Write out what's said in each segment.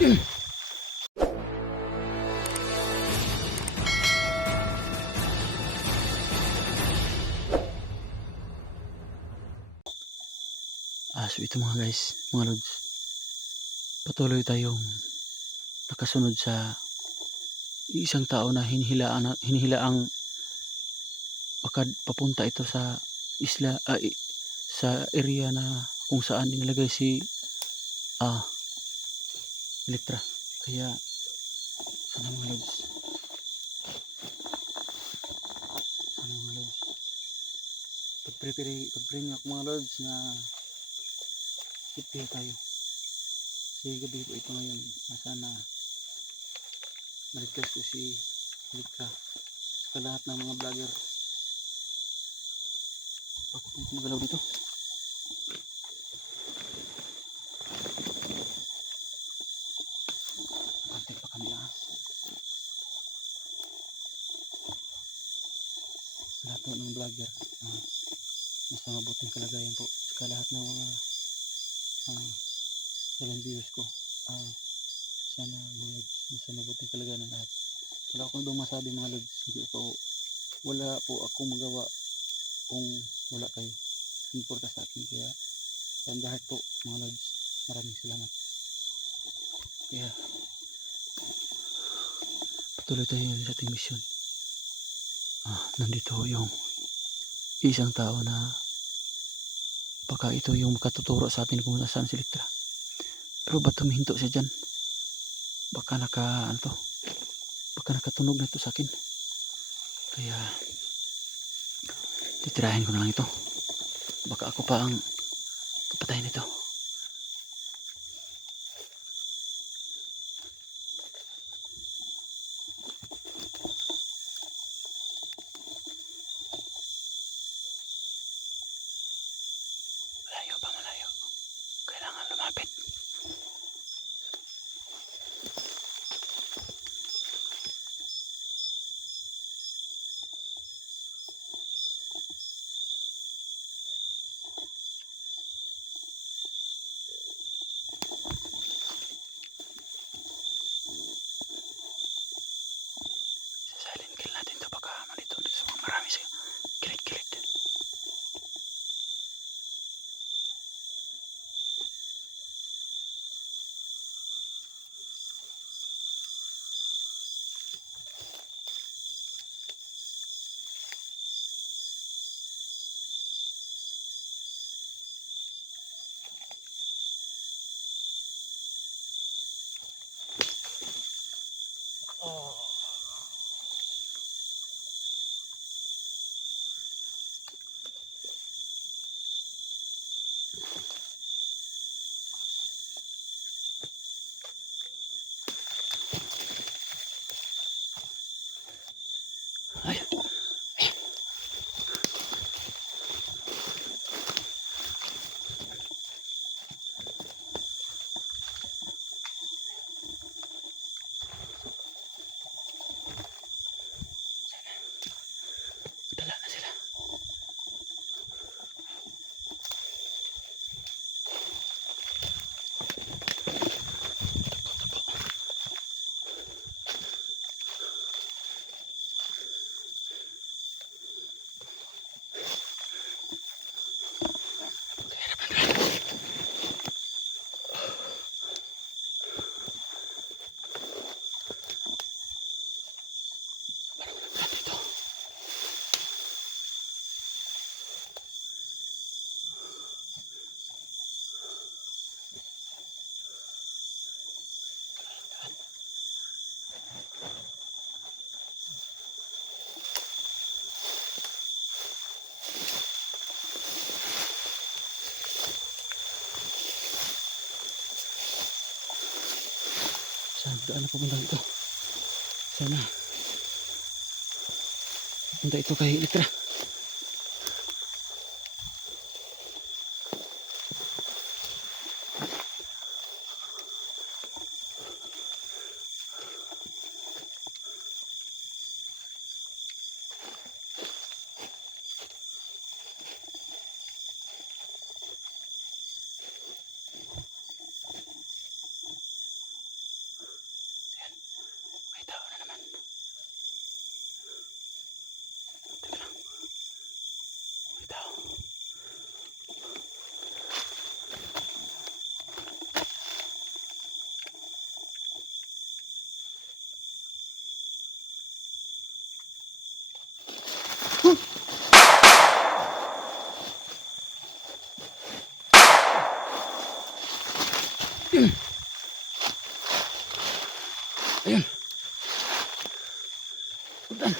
So ito mga guys, mga lods, patuloy tayong nakasunod sa isang tao na hinihilaang papunta ito sa isla, sa area na kung saan inilagay si Elektra. Kaya sana mga lods, pag-pray niyo ako mga lods na hippiya tayo. Kasi gabi po ito ngayon, sana maligtas ko si Elektra sa lahat ng mga vlogger. Bakit hindi magalaw dito? Konti pa kami lahat ng vlogger, nasa mabuting kalagayan po sa lahat ng mga silent viewers ko. Sana mga lods, nasa mabuting kalagayan ng lahat. Wala akong ibang masabi mga lods, wala po akong magawa kung wala kayo suporta sa akin. Kaya from the heart po mga lods, maraming salamat. Kaya patuloy tayo sa ating mission. Nandito yung isang tao na baka ito yung makatuturo sa atin kung nasaan si Elektra. Pero ba't humihinto siya dyan? Baka nakatunog na ito sa akin. Kaya titirahin ko na lang ito. Baka ako pa ang papatayin nito. Malayo. Kailangan lumapit. Silent kill natin ito. Baka malito dito sa mga marami sa kilid-kilid. Dala na sila. Saan na pupunta ito? Sana punta ito kay Elektra. Ayun. Putan.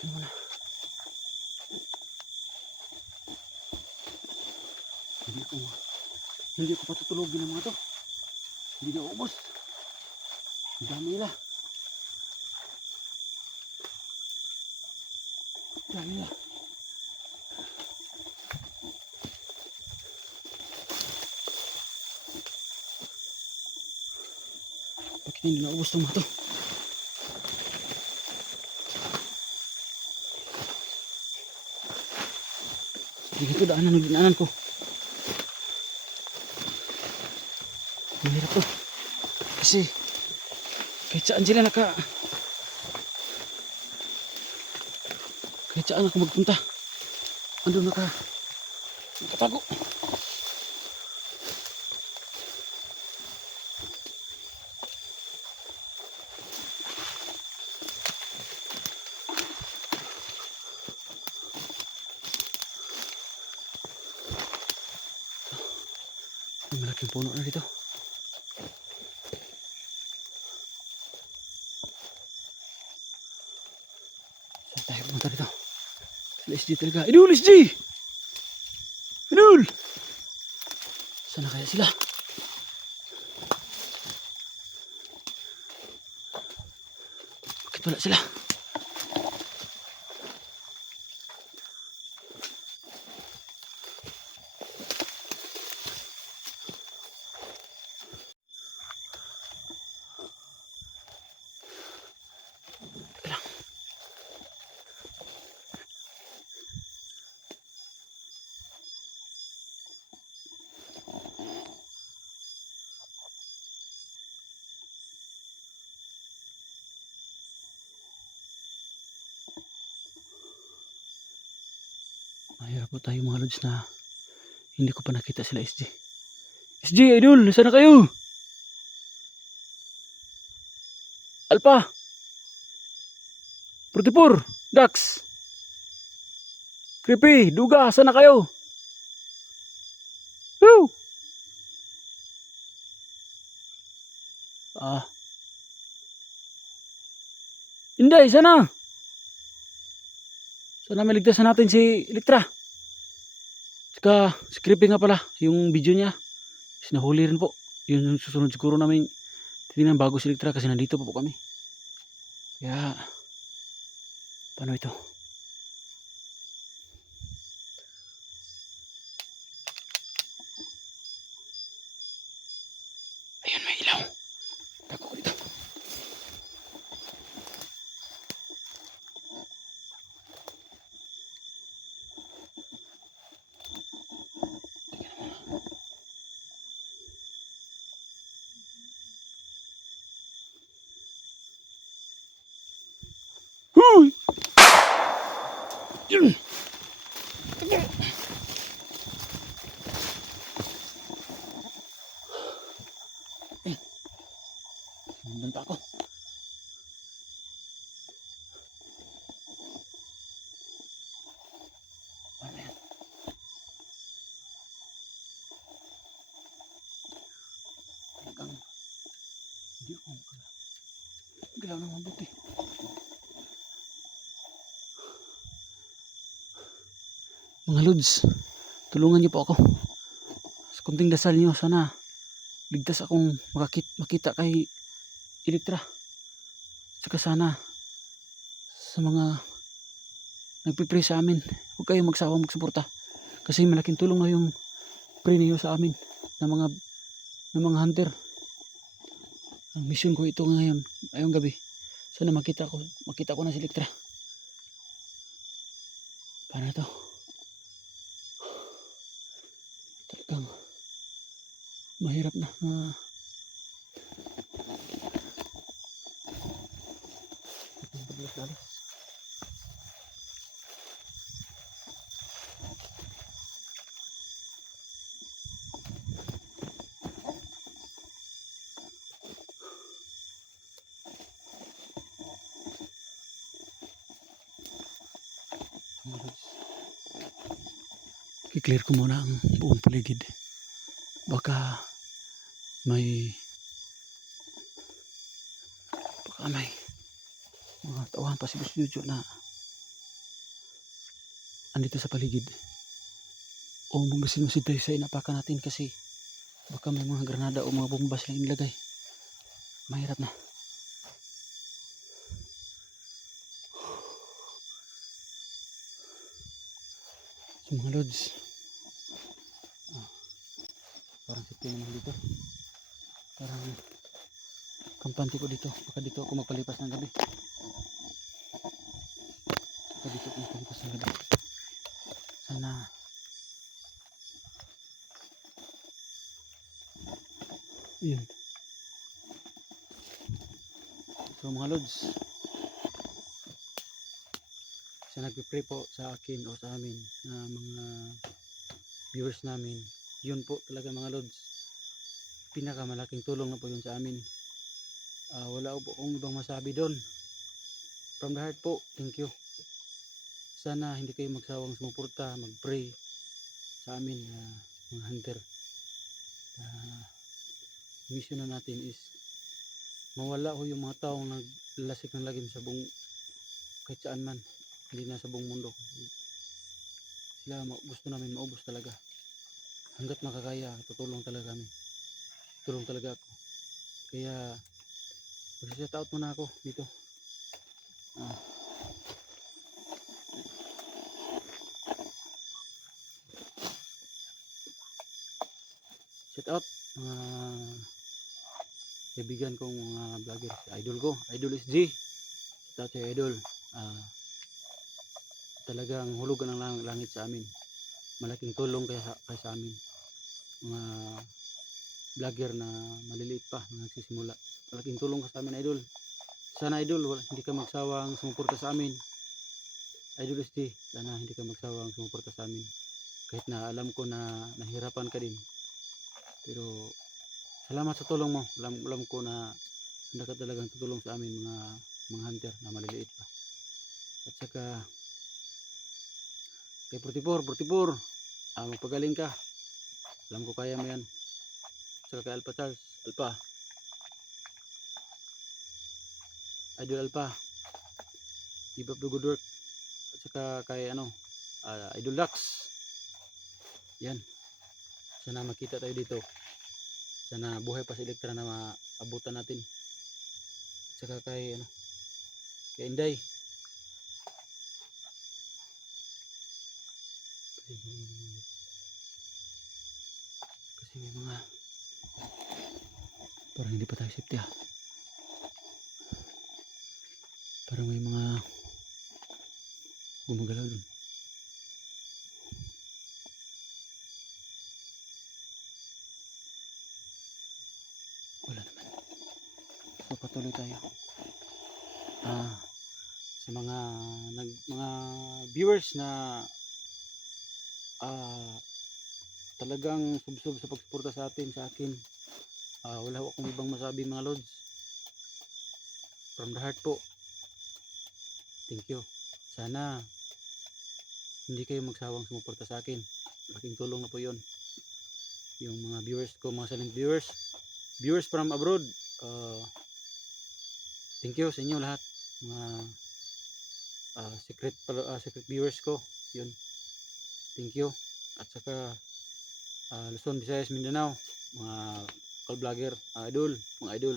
Ano na? Hindi ko patutulogin ang mga to. Hindi na ubos. Ang dami nila. Dami nila. Bakit hindi na ubos itong mga to? Sige ito, dinaanan ko. Mahirap to. Kasi kahit saan sila kahit saan ako magpunta, andun nakatago. May malaking puno na dito. Saan tayo pumunta dito? Sila SG talaga. Idol SG! Idol! Sana kaya sila? Bakit wala sila? Mahirap po tayo mga lods na hindi ko pa nakita sila SG. SG, Idol! Nasaan na kayo? Alpha! 44! Dax! Creepy! Duga! Saan na kayo? Woo! Inday, sana! Sana may ligtasan natin si Elektra. Saka, si Creepy nga pala, yung video niya. Is nahuli rin po. Yun yung susunod siguro namin titignan bago si Elektra kasi nandito pa po kami. Kaya, paano ito? Ayun, may ilaw. Tako ko dito. Huy! Yun! Nandun pa ako. Ano yan? Talagang hindi ako galaw ng mabuti. Mga lods, tulungan niyo po ako. Sa kunting dasal niyo, sana ligtas akong makita kay Elektra. Saka sana sa mga nagpipray sa amin, huwag kayong magsawang magsuporta. Kasi malaking tulong na yung pray niyo sa amin ng mga hunter. Ang mission ko ito ngayon, ngayong gabi. Sana makita ko na si Elektra. Paano to? Talagang mahirap na. i-clear ko muna ang buong paligid. Baka may mga tauhan pa si Boss Jojo na andito sa paligid. O magbasin mo tayo sa inapakan natin kasi baka may mga granada o mga bomba silang inilagay. Mahirap na. So mga lods, parang safety naman dito. Parang kampante ko dito. Baka dito ako magpalipas ng gabi. Sana yun. So mga lods, sa nagpipray po sa akin o sa amin na mga viewers namin, yun po talaga mga lods, pinakamalaking tulong na po yun sa amin. Wala po akong ibang masabi doon. From the heart po, thank you. Sana hindi kayo magsawang sumuporta, mag-pray sa amin mga hunter. Mission na natin is mawala ho yung mga taong naglasik ng lagim sa buong kahit saan man, hindi na sa buong mundo. Sila gusto namin maubos talaga. Hanggat makakaya, tutulong talaga kami. Tulong talaga ako. Kaya mag-shout out muna ako dito. Shout out mga kaibigan kong mga vlogger, idol ko, Idol SG. Shout out si Idol. Talagang hulugan ng langit sa amin. Malaking tulong kaya sa amin. Mga vlogger na maliliit pa, na nagsisimula. Malaking tulong ka sa amin, Idol. Sana Idol, hindi ka magsawang sumuporta sa amin. Idol SG, sana hindi ka magsawang sumuporta sa amin. Kahit na alam ko na nahirapan ka din. Pero salamat sa tulong mo. Alam ko na handa ka talagang tutulong sa amin mga hunter na maliliit pa. At saka kay 44, magpagaling ka. Alam ko kaya mo yan. At saka kay Alpha Charles, Idol Alpha, keep up the good work. At saka kay Idol Dax. Yan. Sana makita tayo dito. Sana buhay pa si Elektra na maabutan natin. At saka kay Inday. Kasi may mga parang hindi pa tayo safety parang may mga gumagalaw dun. Wala naman. So patuloy tayo. Sa mga viewers na talagang subsob sa pagsuporta sa akin, wala akong ibang masabi mga lods. From the heart po, thank you. Sana hindi kayo magsawang sumuporta sa akin. Malaking tulong na po yun. Yung mga viewers ko, mga silent viewers from abroad, thank you sa inyo lahat. Mga secret viewers ko, yun, thank you. At saka Luzon, Visayas, Mindanao, mga local vlogger, mga idol,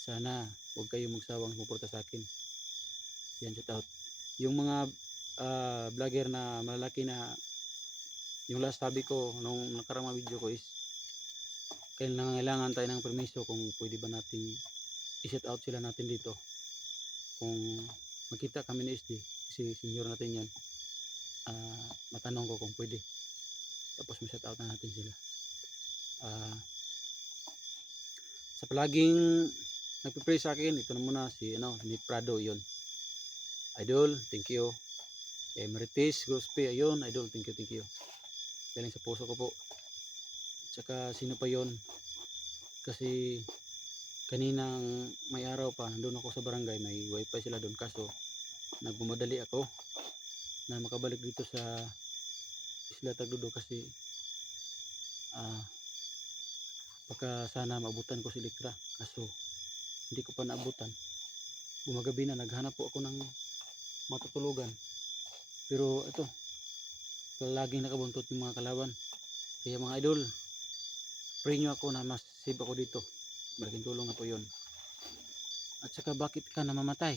sana huwag kayo magsawang sumuporta sa akin. Yan, shout out. Yung mga vlogger na malalaki na, yung last sabi ko nung nakarang video ko is kailangan tayo ng permiso kung pwede ba nating i-set out sila natin dito. Kung makita kami ni SD, kasi senior natin yan, matanong ko kung pwede, tapos ma-set out na natin sila. Sa palaging nagpipray sa akin, ito na muna si Nate Prado, yun, Idol, thank you. Marites Grospe, ayun, Idol, thank you. Galing sa puso ko po. Tsaka sino pa yon, kasi kaninang may araw pa nandun ako sa barangay, may wifi sila doon, kaso nagmamadali ako na makabalik dito sa sila tagdudo kasi baka sana maabutan ko si Elektra, kaso hindi ko pa naabutan. Gumagabi na, naghanap po ako ng matutulugan, pero ito laging nakabuntot yung mga kalaban. Kaya mga idol, pray nyo ako na mas save ako dito, malaking tulong na po yun. At saka bakit ka namamatay?